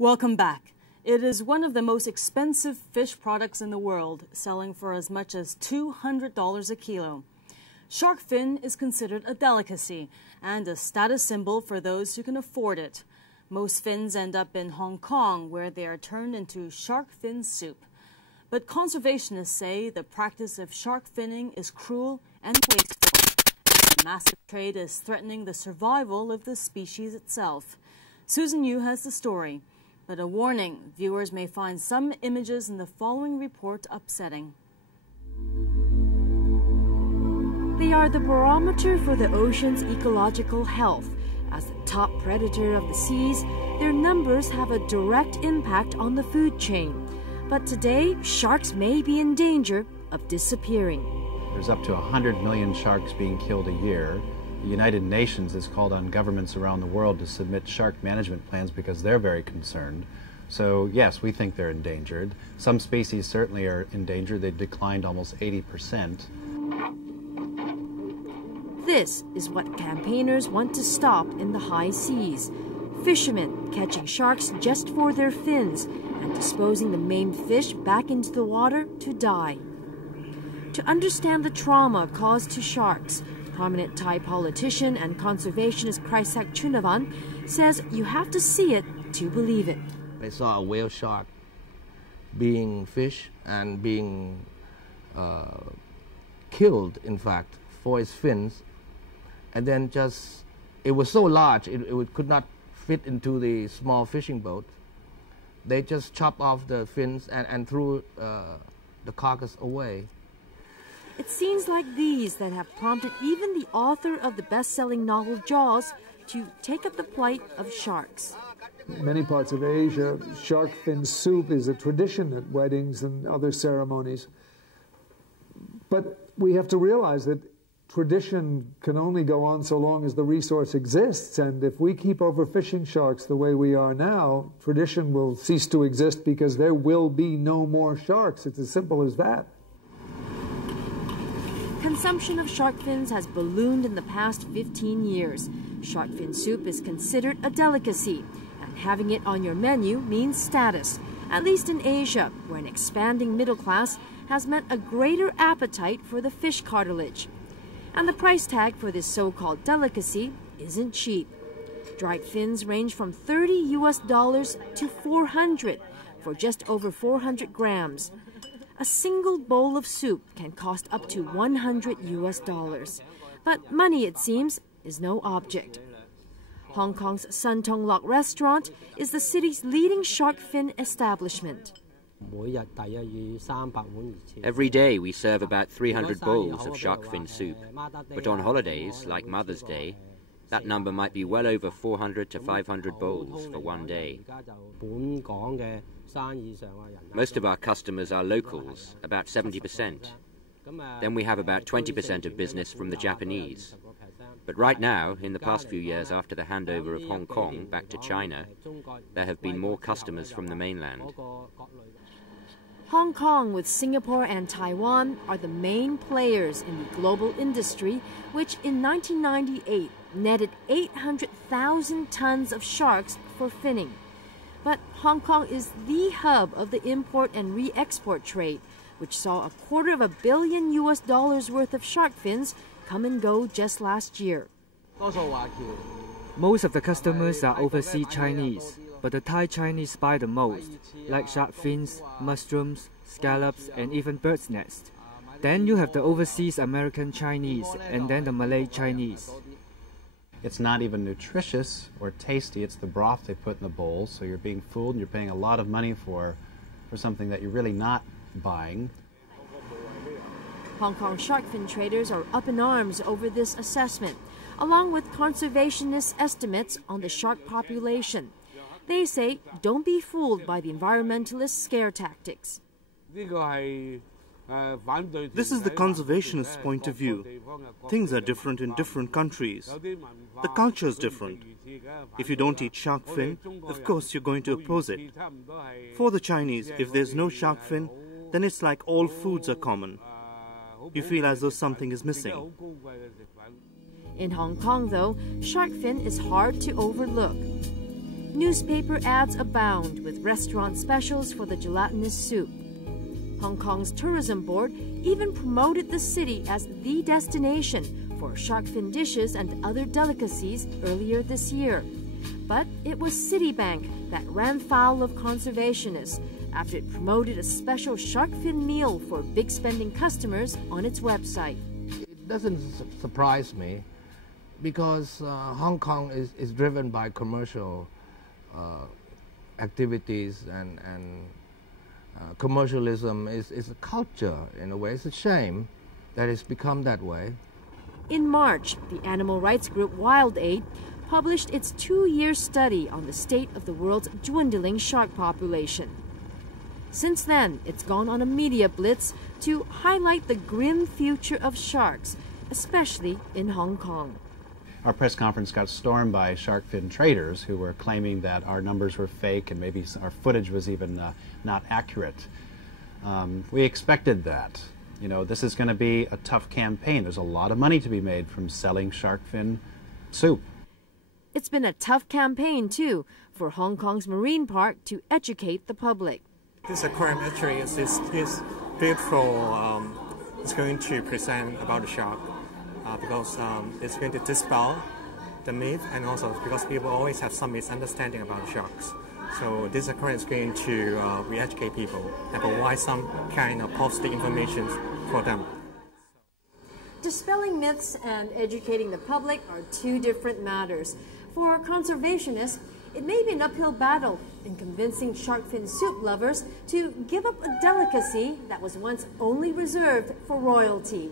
Welcome back. It is one of the most expensive fish products in the world, selling for as much as $200 a kilo. Shark fin is considered a delicacy and a status symbol for those who can afford it. Most fins end up in Hong Kong, where they are turned into shark fin soup. But conservationists say the practice of shark finning is cruel and wasteful. The massive trade is threatening the survival of the species itself. Susan Yu has the story. But a warning, viewers may find some images in the following report upsetting. They are the barometer for the ocean's ecological health. As the top predator of the seas, their numbers have a direct impact on the food chain. But today, sharks may be in danger of disappearing. There's up to 100 million sharks being killed a year. The United Nations has called on governments around the world to submit shark management plans because they're very concerned. So yes, we think they're endangered. Some species certainly are endangered. They've declined almost 80%. This is what campaigners want to stop in the high seas. Fishermen catching sharks just for their fins and disposing the maimed fish back into the water to die. To understand the trauma caused to sharks, prominent Thai politician and conservationist Kraisak Chunavan says you have to see it to believe it. I saw a whale shark being fished and being killed, in fact, for its fins. And then it was so large, it could not fit into the small fishing boat. They just chopped off the fins and threw the carcass away. It's scenes like these that have prompted even the author of the best-selling novel Jaws to take up the plight of sharks. In many parts of Asia, shark fin soup is a tradition at weddings and other ceremonies. But we have to realize that tradition can only go on so long as the resource exists, and if we keep overfishing sharks the way we are now, tradition will cease to exist because there will be no more sharks. It's as simple as that. Consumption of shark fins has ballooned in the past 15 years. Shark fin soup is considered a delicacy, and having it on your menu means status, at least in Asia, where an expanding middle class has meant a greater appetite for the fish cartilage. And the price tag for this so-called delicacy isn't cheap. Dried fins range from $30 to $400 for just over 400 grams. A single bowl of soup can cost up to $100. But money, it seems, is no object. Hong Kong's Sun Tong Lok restaurant is the city's leading shark fin establishment. Every day we serve about 300 bowls of shark fin soup, but on holidays, like Mother's Day, that number might be well over 400 to 500 bowls for one day. Most of our customers are locals, about 70%. Then we have about 20% of business from the Japanese. But right now, in the past few years after the handover of Hong Kong back to China, there have been more customers from the mainland. Hong Kong, with Singapore and Taiwan, are the main players in the global industry, which in 1998 netted 800,000 tons of sharks for finning. But Hong Kong is the hub of the import and re-export trade, which saw $250 million worth of shark fins come and go just last year. Most of the customers are overseas Chinese, but the Thai Chinese buy the most, like shark fins, mushrooms, scallops, and even bird's nest. Then you have the overseas American Chinese, and then the Malay Chinese. It's not even nutritious or tasty. It's the broth they put in the bowl, so you're being fooled and you're paying a lot of money for something that you're really not buying. Hong Kong shark fin traders are up in arms over this assessment, along with conservationist estimates on the shark population. They say don't be fooled by the environmentalist scare tactics. This is the conservationist point of view. Things are different in different countries. The culture is different. If you don't eat shark fin, of course you're going to oppose it. For the Chinese, if there's no shark fin, then it's like all foods are common. You feel as though something is missing. In Hong Kong, though, shark fin is hard to overlook. Newspaper ads abound with restaurant specials for the gelatinous soup. Hong Kong's tourism board even promoted the city as the destination for shark fin dishes and other delicacies earlier this year. But it was Citibank that ran foul of conservationists after it promoted a special shark fin meal for big spending customers on its website. It doesn't surprise me because Hong Kong is driven by commercial activities, and commercialism is a culture in a way. It's a shame that it's become that way. In March, the animal rights group Wild Aid published its 2-year study on the state of the world's dwindling shark population. Since then, it's gone on a media blitz to highlight the grim future of sharks, especially in Hong Kong. Our press conference got stormed by shark fin traders who were claiming that our numbers were fake and maybe our footage was even not accurate. We expected that. You know, this is going to be a tough campaign. There's a lot of money to be made from selling shark fin soup. It's been a tough campaign, too, for Hong Kong's marine park to educate the public. This aquarium actually is built for, it's going to present about the shark because it's going to dispel the myth, and also because people always have some misunderstanding about sharks. So this aquarium is going to re-educate people and provide some kind of positive information for them. Dispelling myths and educating the public are two different matters. For conservationists, it may be an uphill battle in convincing shark fin soup lovers to give up a delicacy that was once only reserved for royalty.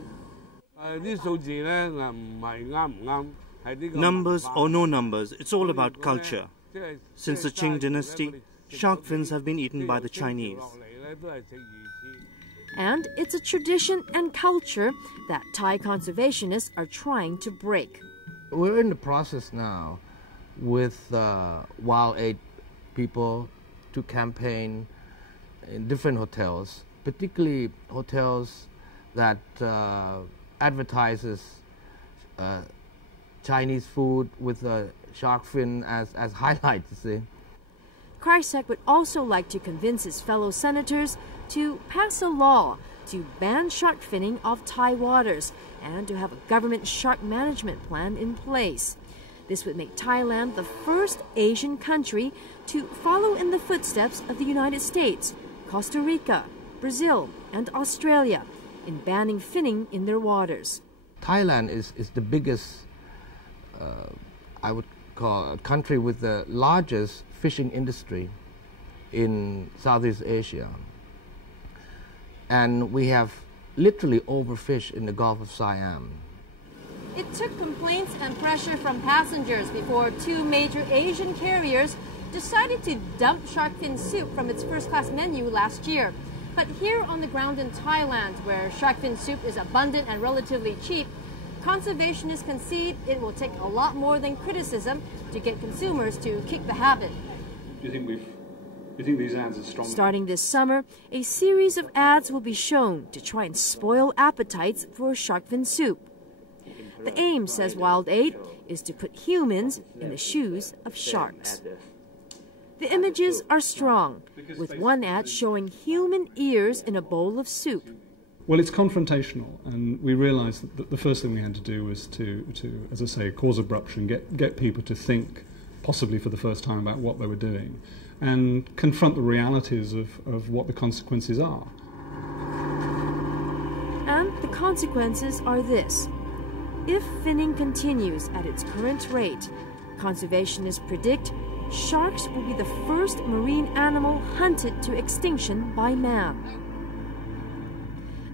Numbers or no numbers, it's all about culture. Since the Qing dynasty, shark fins have been eaten by the Chinese. And it's a tradition and culture that Thai conservationists are trying to break. We're in the process now with Wild Aid people to campaign in different hotels, particularly hotels that advertises Chinese food with a shark fin as highlights, you see. Kreisek would also like to convince his fellow senators to pass a law to ban shark finning off Thai waters and to have a government shark management plan in place. This would make Thailand the first Asian country to follow in the footsteps of the United States, Costa Rica, Brazil, and Australia in banning finning in their waters. Thailand is the biggest, I would call, a country with the largest fishing industry in Southeast Asia. And we have literally overfished in the Gulf of Siam. It took complaints and pressure from passengers before two major Asian carriers decided to dump shark fin soup from its first-class menu last year. But here on the ground in Thailand, where shark fin soup is abundant and relatively cheap, conservationists concede it will take a lot more than criticism to get consumers to kick the habit. Do you think these ads are strong? Starting this summer, a series of ads will be shown to try and spoil appetites for shark fin soup. The aim, says Wild Aid, is to put humans in the shoes of sharks. The images are strong, with one ad showing human ears in a bowl of soup. Well, it's confrontational, and we realised that the first thing we had to do was to as I say, cause abruption, get people to think, possibly for the first time, about what they were doing, and confront the realities of what the consequences are. And the consequences are this. If finning continues at its current rate, conservationists predict sharks will be the first marine animal hunted to extinction by man.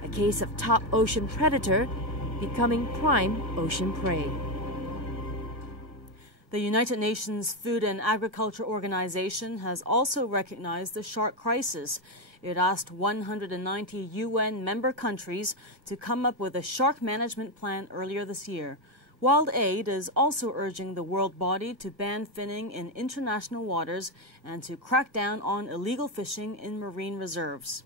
A case of top ocean predator becoming prime ocean prey. The United Nations Food and Agriculture Organization has also recognized the shark crisis. It asked 190 UN member countries to come up with a shark management plan earlier this year. Wild Aid is also urging the world body to ban finning in international waters and to crack down on illegal fishing in marine reserves.